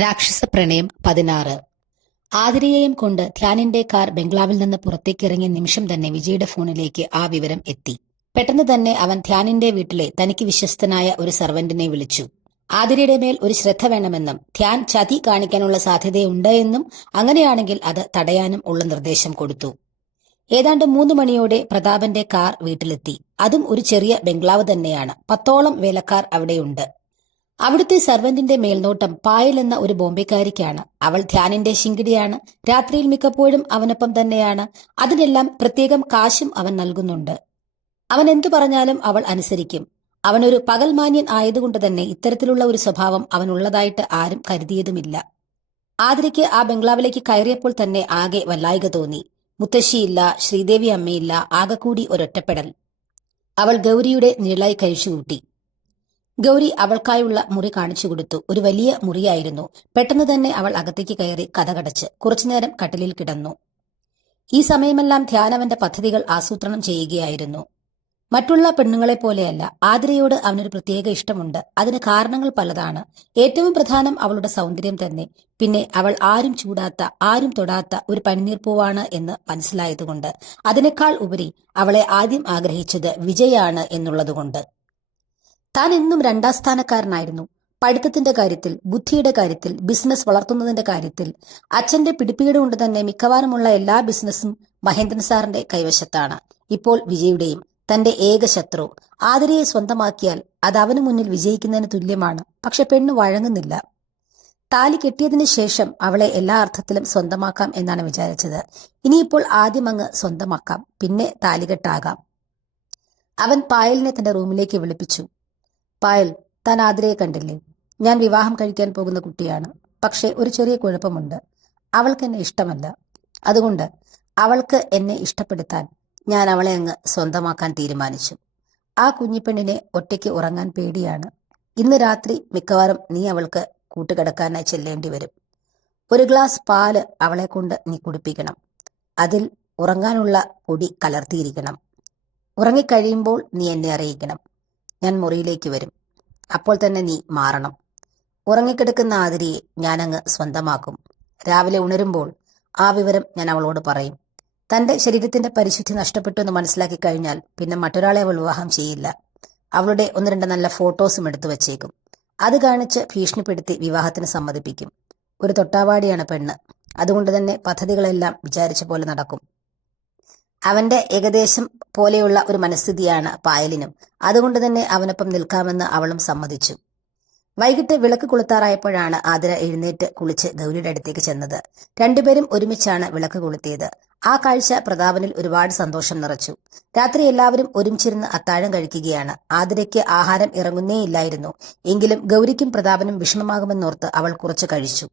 രാക്ഷസ പ്രണയം പതിനാറ്. ആതിരയെയും കൊണ്ട് ധ്യാനിന്റെ കാർ ബംഗ്ലാവിൽ നിന്ന് പുറത്തേക്ക് പുറത്തേക്കിറങ്ങിയ നിമിഷം തന്നെ വിജയുടെ ഫോണിലേക്ക് ആ വിവരം എത്തി. പെട്ടെന്ന് തന്നെ അവൻ ധ്യാനിന്റെ വീട്ടിലെ തനിക്ക് വിശ്വസ്തനായ ഒരു സർവന്റിനെ വിളിച്ചു. ആതിരയുടെ മേൽ ഒരു ശ്രദ്ധ വേണമെന്നും ധ്യാൻ ചതി കാണിക്കാനുള്ള സാധ്യതയുണ്ട് എന്നും അങ്ങനെയാണെങ്കിൽ അത് തടയാനും ഉള്ള നിർദ്ദേശം കൊടുത്തു. ഏതാണ്ട് മൂന്ന് മണിയോടെ പ്രതാപന്റെ കാർ വീട്ടിലെത്തി. അതും ഒരു ചെറിയ ബംഗ്ലാവ് തന്നെയാണ്. പത്തോളം വേലക്കാർ അവിടെയുണ്ട്. അവിടുത്തെ സർവന്റിന്റെ മേൽനോട്ടം പായൽ എന്ന ഒരു ബോംബെക്കാരിക്കാണ്. അവൾ ധ്യാനിന്റെ ശിങ്കിടിയാണ്. രാത്രിയിൽ മിക്കപ്പോഴും അവനൊപ്പം തന്നെയാണ്. അതിനെല്ലാം പ്രത്യേകം കാശും അവൻ നൽകുന്നുണ്ട്. അവൻ എന്തു പറഞ്ഞാലും അവൾ അനുസരിക്കും. അവനൊരു പകൽമാന്യൻ ആയതുകൊണ്ട് തന്നെ ഇത്തരത്തിലുള്ള ഒരു സ്വഭാവം അവനുള്ളതായിട്ട് ആരും കരുതിയതുമില്ല. ആതിരയ്ക്ക് ആ ബംഗ്ലാവിലേക്ക് കയറിയപ്പോൾ തന്നെ ആകെ വല്ലായിക തോന്നി. മുത്തശ്ശിയില്ല ശ്രീദേവി അമ്മയില്ല ആകെക്കൂടി ഒരൊറ്റപ്പെടൽ. അവൾ ഗൗരിയുടെ നിഴലായി കഴിച്ചുകൂട്ടി. ഗൗരി അവൾക്കായുള്ള മുറി കാണിച്ചു കൊടുത്തു. ഒരു വലിയ മുറിയായിരുന്നു. പെട്ടെന്ന് തന്നെ അവൾ അകത്തേക്ക് കയറി കഥകടച്ച് കുറച്ചുനേരം കട്ടിലിൽ കിടന്നു. ഈ സമയമെല്ലാം ധ്യാനവന്റെ പദ്ധതികൾ ആസൂത്രണം ചെയ്യുകയായിരുന്നു. മറ്റുള്ള പെണ്ണുങ്ങളെ പോലെയല്ല ആതിരയോട് അവനൊരു പ്രത്യേക ഇഷ്ടമുണ്ട്. അതിന് കാരണങ്ങൾ പലതാണ്. ഏറ്റവും പ്രധാനം അവളുടെ സൗന്ദര്യം തന്നെ. പിന്നെ അവൾ ആരും ചൂടാത്ത ആരും തൊടാത്ത ഒരു പനിനീർപ്പൂവാണ് എന്ന് മനസ്സിലായതുകൊണ്ട്. അതിനേക്കാൾ ഉപരി അവളെ ആദ്യം ആഗ്രഹിച്ചത് വിജയാണ് എന്നുള്ളതുകൊണ്ട്. താൻ എന്നും രണ്ടാം സ്ഥാനക്കാരനായിരുന്നു. പഠിത്തത്തിന്റെ കാര്യത്തിൽ ബുദ്ധിയുടെ കാര്യത്തിൽ ബിസിനസ് വളർത്തുന്നതിന്റെ കാര്യത്തിൽ അച്ഛന്റെ പിടിപ്പീട് കൊണ്ട് തന്നെ മിക്കവാറുമുള്ള എല്ലാ ബിസിനസ്സും മഹേന്ദ്രൻ സാറിന്റെ കൈവശത്താണ്. ഇപ്പോൾ വിജയുടെയും തന്റെ ഏക ശത്രു. ആതിരയെ സ്വന്തമാക്കിയാൽ അത് അവന് മുന്നിൽ വിജയിക്കുന്നതിന് തുല്യമാണ്. പക്ഷെ പെണ്ണ് വഴങ്ങുന്നില്ല. താലി കെട്ടിയതിനു ശേഷം അവളെ എല്ലാ അർത്ഥത്തിലും സ്വന്തമാക്കാം എന്നാണ് വിചാരിച്ചത്. ഇനിയിപ്പോൾ ആദ്യം അങ്ങ് സ്വന്തമാക്കാം. പിന്നെ താലികെട്ടാകാം അവൻ പായലിനെ തന്റെ റൂമിലേക്ക് വിളിപ്പിച്ചു. പായൽ താൻ ആതിരയെ കണ്ടില്ലേ? ഞാൻ വിവാഹം കഴിക്കാൻ പോകുന്ന കുട്ടിയാണ്. പക്ഷേ ഒരു ചെറിയ കുഴപ്പമുണ്ട്. അവൾക്ക് എന്നെ ഇഷ്ടമല്ല. അതുകൊണ്ട് അവൾക്ക് എന്നെ ഇഷ്ടപ്പെടുത്താൻ ഞാൻ അവളെ അങ്ങ് സ്വന്തമാക്കാൻ തീരുമാനിച്ചു. ആ കുഞ്ഞിപ്പെണ്ണിനെ ഒറ്റയ്ക്ക് ഉറങ്ങാൻ പേടിയാണ്. ഇന്ന് രാത്രി മിക്കവാറും നീ അവൾക്ക് കൂട്ടുകിടക്കാനായി ചെല്ലേണ്ടി വരും. ഒരു ഗ്ലാസ് പാൽ അവളെ കൊണ്ട് നീ കുടിപ്പിക്കണം. അതിൽ ഉറങ്ങാനുള്ള പൊടി കലർത്തിയിരിക്കണം. ഉറങ്ങിക്കഴിയുമ്പോൾ നീ എന്നെ അറിയിക്കണം. ഞാൻ മുറിയിലേക്ക് വരും. അപ്പോൾ തന്നെ നീ മാറണം. ഉറങ്ങിക്കിടക്കുന്ന ഞാൻ ഞാനങ്ങ് സ്വന്തമാക്കും. രാവിലെ ഉണരുമ്പോൾ ആ വിവരം ഞാൻ അവളോട് പറയും. തന്റെ ശരീരത്തിന്റെ പരിശുദ്ധി നഷ്ടപ്പെട്ടു എന്ന് മനസ്സിലാക്കി കഴിഞ്ഞാൽ പിന്നെ മറ്റൊരാളെ അവൾ വിവാഹം ചെയ്യില്ല. അവളുടെ ഒന്ന് രണ്ട് നല്ല ഫോട്ടോസും എടുത്തു വച്ചേക്കും. അത് കാണിച്ച് ഭീഷണിപ്പെടുത്തി വിവാഹത്തിന് സമ്മതിപ്പിക്കും. ഒരു തൊട്ടാവാടിയാണ് പെണ്ണ്. അതുകൊണ്ട് തന്നെ പദ്ധതികളെല്ലാം വിചാരിച്ച പോലെ നടക്കും. അവന്റെ ഏകദേശം പോലെയുള്ള ഒരു മനസ്ഥിതിയാണ് പായലിനും. അതുകൊണ്ട് തന്നെ അവനൊപ്പം നിൽക്കാമെന്ന് അവളും സമ്മതിച്ചു. വൈകിട്ട് വിളക്ക് കൊളുത്താറായപ്പോഴാണ് ആതിര എഴുന്നേറ്റ് കുളിച്ച് ഗൗരിയുടെ അടുത്തേക്ക് ചെന്നത്. രണ്ടുപേരും ഒരുമിച്ചാണ് വിളക്ക് കൊളുത്തിയത്. ആ കാഴ്ച പ്രതാപനിൽ ഒരുപാട് സന്തോഷം നിറച്ചു. രാത്രി എല്ലാവരും ഒരുമിച്ചിരുന്ന് അത്താഴം കഴിക്കുകയാണ്. ആതിരയ്ക്ക് ആഹാരം ഇറങ്ങുന്നേയില്ലായിരുന്നു. എങ്കിലും ഗൗരിക്കും പ്രതാപനും വിഷമമാകുമെന്നോർത്ത് അവൾ കുറച്ച് കഴിച്ചു.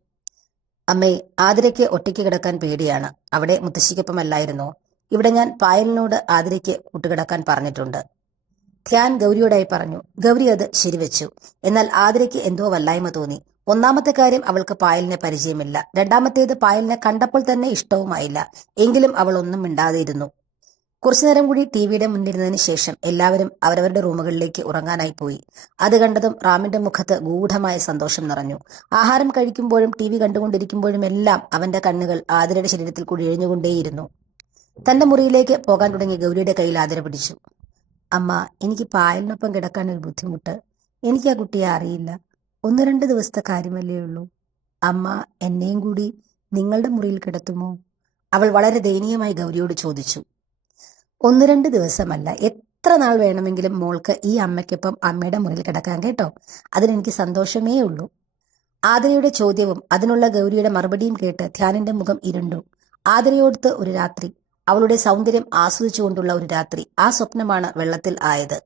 അമ്മേ ആതിരയ്ക്ക് ഒറ്റയ്ക്ക് കിടക്കാൻ പേടിയാണ്. അവിടെ മുത്തശ്ശിക്കൊപ്പമല്ലായിരുന്നോ? ഇവിടെ ഞാൻ പായലിനോട് ആതിരയ്ക്ക് കൂട്ടുകിടക്കാൻ പറഞ്ഞിട്ടുണ്ട്. ധ്യാൻ ഗൗരിയോടായി പറഞ്ഞു ഗൗരി അത് ശരിവെച്ചു. എന്നാൽ ആതിരയ്ക്ക് എന്തോ വല്ലായ്മ തോന്നി. ഒന്നാമത്തെ കാര്യം അവൾക്ക് പായലിനെ പരിചയമില്ല. രണ്ടാമത്തേത് പായലിനെ കണ്ടപ്പോൾ തന്നെ ഇഷ്ടവുമായില്ല. എങ്കിലും അവൾ ഒന്നും മിണ്ടാതെയിരുന്നു കുറച്ചുനേരം കൂടി ടി വിയുടെ മുന്നിരുന്നതിന് ശേഷം എല്ലാവരും അവരവരുടെ റൂമുകളിലേക്ക് ഉറങ്ങാനായി പോയി. അത് കണ്ടതും റാമിന്റെ മുഖത്ത് ഗൂഢമായ സന്തോഷം നിറഞ്ഞു. ആഹാരം കഴിക്കുമ്പോഴും ടി വി കണ്ടുകൊണ്ടിരിക്കുമ്പോഴും എല്ലാം അവന്റെ കണ്ണുകൾ ആതിരയുടെ ശരീരത്തിൽ കൂടി എഴിഞ്ഞുകൊണ്ടേയിരുന്നു. തന്റെ മുറിയിലേക്ക് പോകാൻ തുടങ്ങിയ ഗൗരിയുടെ കയ്യിൽ ആതിര പിടിച്ചു. അമ്മ എനിക്ക് പായലിനൊപ്പം കിടക്കാൻ ഒരു ബുദ്ധിമുട്ട്. എനിക്ക് ആ കുട്ടിയെ അറിയില്ല. ഒന്ന് രണ്ട് ദിവസത്തെ കാര്യമല്ലേ ഉള്ളൂ. അമ്മ എന്നെയും കൂടി നിങ്ങളുടെ മുറിയിൽ കിടത്തുമോ? അവൾ വളരെ ദയനീയമായി ഗൗരിയോട് ചോദിച്ചു. ഒന്ന് രണ്ട് ദിവസമല്ല. എത്ര നാൾ വേണമെങ്കിലും മോൾക്ക് ഈ അമ്മയ്ക്കൊപ്പം അമ്മയുടെ മുറിയിൽ കിടക്കാൻ കേട്ടോ. അതിനെനിക്ക് സന്തോഷമേ ഉള്ളൂ. ആതിരയുടെ ചോദ്യവും അതിനുള്ള ഗൗരിയുടെ മറുപടിയും കേട്ട് ധ്യാനിന്റെ മുഖം ഇരുണ്ടു. ആതിരയോടുത്ത് ഒരു രാത്രി അവളുടെ സൗന്ദര്യം ആസ്വദിച്ചുകൊണ്ടുള്ള ഒരു രാത്രി. ആ സ്വപ്നമാണ് വെള്ളത്തിൽ ആയത്.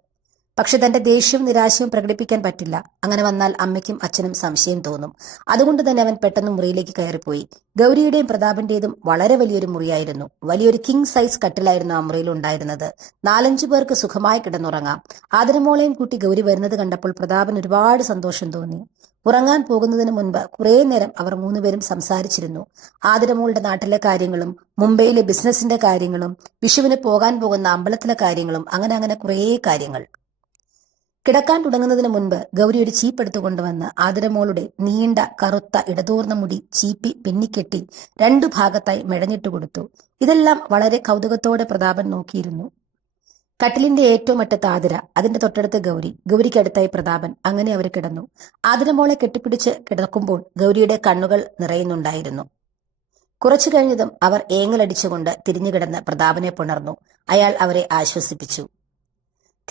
പക്ഷെ തന്റെ ദേഷ്യവും നിരാശയും പ്രകടിപ്പിക്കാൻ പറ്റില്ല. അങ്ങനെ വന്നാൽ അമ്മയ്ക്കും അച്ഛനും സംശയം തോന്നും. അതുകൊണ്ട് തന്നെ അവൻ പെട്ടെന്ന് മുറിയിലേക്ക് കയറിപ്പോയി. ഗൗരിയുടെയും പ്രതാപന്റേതും വളരെ വലിയൊരു മുറിയായിരുന്നു. വലിയൊരു കിങ് സൈസ് കട്ടിലായിരുന്നു ആ മുറിയിൽ ഉണ്ടായിരുന്നത്. നാലഞ്ചു പേർക്ക് സുഖമായി കിടന്നുറങ്ങാം. ആദരമോളെയും കൂട്ടി ഗൗരി വരുന്നത് കണ്ടപ്പോൾ പ്രതാപൻ ഒരുപാട് സന്തോഷം തോന്നി. ഉറങ്ങാൻ പോകുന്നതിന് മുൻപ് കുറേ നേരം അവർ മൂന്നുപേരും സംസാരിച്ചിരുന്നു. ആതിരമോളുടെ നാട്ടിലെ കാര്യങ്ങളും മുംബൈയിലെ ബിസിനസിന്റെ കാര്യങ്ങളും വിഷുവിന് പോകാൻ പോകുന്ന അമ്പലത്തിലെ കാര്യങ്ങളും അങ്ങനെ അങ്ങനെ കുറേ കാര്യങ്ങൾ. കിടക്കാൻ തുടങ്ങുന്നതിന് മുൻപ് ഗൗരി ഒരു ചീപ്പ് എടുത്തുകൊണ്ടുവന്ന് ആതിരമോളുടെ നീണ്ട കറുത്ത ഇടതൂർന്ന മുടി ചീപ്പി പിന്നിക്കെട്ടി രണ്ടു ഭാഗത്തായി മെഴഞ്ഞിട്ട് കൊടുത്തു. ഇതെല്ലാം വളരെ കൗതുകത്തോടെ പ്രതാപൻ നോക്കിയിരുന്നു. കട്ടിലിന്റെ ഏറ്റവും അറ്റത്ത് ആതിര അതിന്റെ തൊട്ടടുത്ത് ഗൗരി ഗൗരിക്കടുത്തായി പ്രതാപൻ അങ്ങനെ അവർ കിടന്നു. ആതിരമോളെ കെട്ടിപ്പിടിച്ച് കിടക്കുമ്പോൾ ഗൗരിയുടെ കണ്ണുകൾ നിറയുന്നുണ്ടായിരുന്നു. കുറച്ചു കഴിഞ്ഞതും അവർ ഏങ്ങലടിച്ചുകൊണ്ട് തിരിഞ്ഞുകിടന്ന് പ്രതാപനെ പുണർന്നു. അയാൾ അവരെ ആശ്വസിപ്പിച്ചു.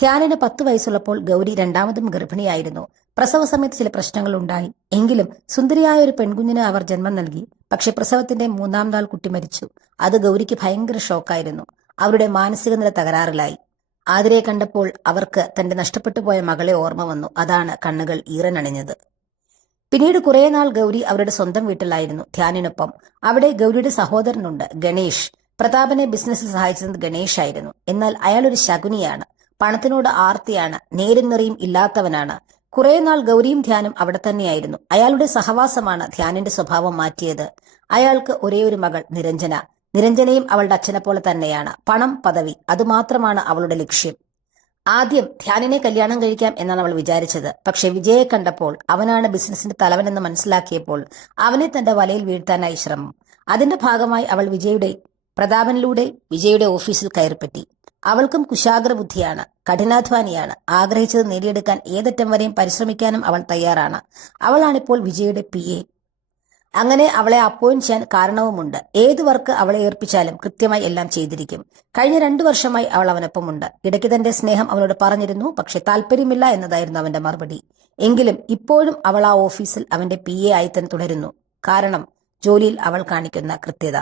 ധ്യാനന് പത്തു വയസ്സുള്ളപ്പോൾ ഗൗരി രണ്ടാമതും ഗർഭിണിയായിരുന്നു. പ്രസവ സമയത്ത് ചില പ്രശ്നങ്ങൾ ഉണ്ടായി എങ്കിലും സുന്ദരിയായ ഒരു പെൺകുഞ്ഞിന് അവർ ജന്മം നൽകി. പക്ഷെ പ്രസവത്തിന്റെ മൂന്നാം നാൾ കുട്ടി മരിച്ചു. അത് ഗൗരിക്ക് ഭയങ്കര ഷോക്കായിരുന്നു. അവരുടെ മാനസിക നില തകരാറിലായി. ആതിരയെ കണ്ടപ്പോൾ അവർക്ക് തന്റെ നഷ്ടപ്പെട്ടു പോയ മകളെ ഓർമ്മ വന്നു. അതാണ് കണ്ണുകൾ ഈറനണിഞ്ഞത് പിന്നീട് കുറെ നാൾ ഗൗരി അവരുടെ സ്വന്തം വീട്ടിലായിരുന്നു. ധ്യാനിനൊപ്പം അവിടെ ഗൗരിയുടെ സഹോദരനുണ്ട് ഗണേഷ്. പ്രതാപനെ ബിസിനസ്സിൽ സഹായിച്ചത് ഗണേഷ് ആയിരുന്നു. എന്നാൽ അയാൾ ഒരു ശകുനിയാണ്. പണത്തിനോട് ആർത്തിയാണ്. നേരും നിറയും ഇല്ലാത്തവനാണ്. കുറെ നാൾ ഗൗരിയും ധ്യാനും അവിടെ തന്നെയായിരുന്നു. അയാളുടെ സഹവാസമാണ് ധ്യാനിന്റെ സ്വഭാവം മാറ്റിയത്. അയാൾക്ക് ഒരേ ഒരു മകൾ നിരഞ്ജന. നിരഞ്ജനയും അവളുടെ അച്ഛനെ പോലെ തന്നെയാണ്. പണം പദവി അതുമാത്രമാണ് അവളുടെ ലക്ഷ്യം. ആദ്യം ധ്യാനിനെ കല്യാണം കഴിക്കാം എന്നാണ് അവൾ വിചാരിച്ചത്. പക്ഷെ വിജയെ കണ്ടപ്പോൾ അവനാണ് ബിസിനസിന്റെ തലവനെന്ന് മനസ്സിലാക്കിയപ്പോൾ അവനെ തന്റെ വലയിൽ വീഴ്ത്താനായി ശ്രമം. അതിന്റെ ഭാഗമായി അവൾ വിജയുടെ പ്രതാപനിലൂടെ വിജയുടെ ഓഫീസിൽ കയറിപ്പറ്റി. അവൾക്കും കുശാഗ്ര ബുദ്ധിയാണ് കഠിനാധ്വാനിയാണ്. ആഗ്രഹിച്ചത് നേടിയെടുക്കാൻ ഏതറ്റം വരെയും പരിശ്രമിക്കാനും അവൾ തയ്യാറാണ്. അവളാണിപ്പോൾ വിജയുടെ പി. എ. അങ്ങനെ അവളെ അപ്പോയിന്റ് ചെയ്യാൻ കാരണവുമുണ്ട്. ഏത് വർക്ക് അവളെ ഏർപ്പിച്ചാലും കൃത്യമായി എല്ലാം ചെയ്തിരിക്കും. കഴിഞ്ഞ രണ്ടു വർഷമായി അവൾ അവനൊപ്പമുണ്ട്. ഇടയ്ക്ക് തന്റെ സ്നേഹം അവനോട് പറഞ്ഞിരുന്നു പക്ഷെ താല്പര്യമില്ല എന്നതായിരുന്നു അവന്റെ മറുപടി. എങ്കിലും ഇപ്പോഴും അവൾ ആ ഓഫീസിൽ അവന്റെ പി ആയി തന്നെ തുടരുന്നു. കാരണം ജോലിയിൽ അവൾ കാണിക്കുന്ന കൃത്യത.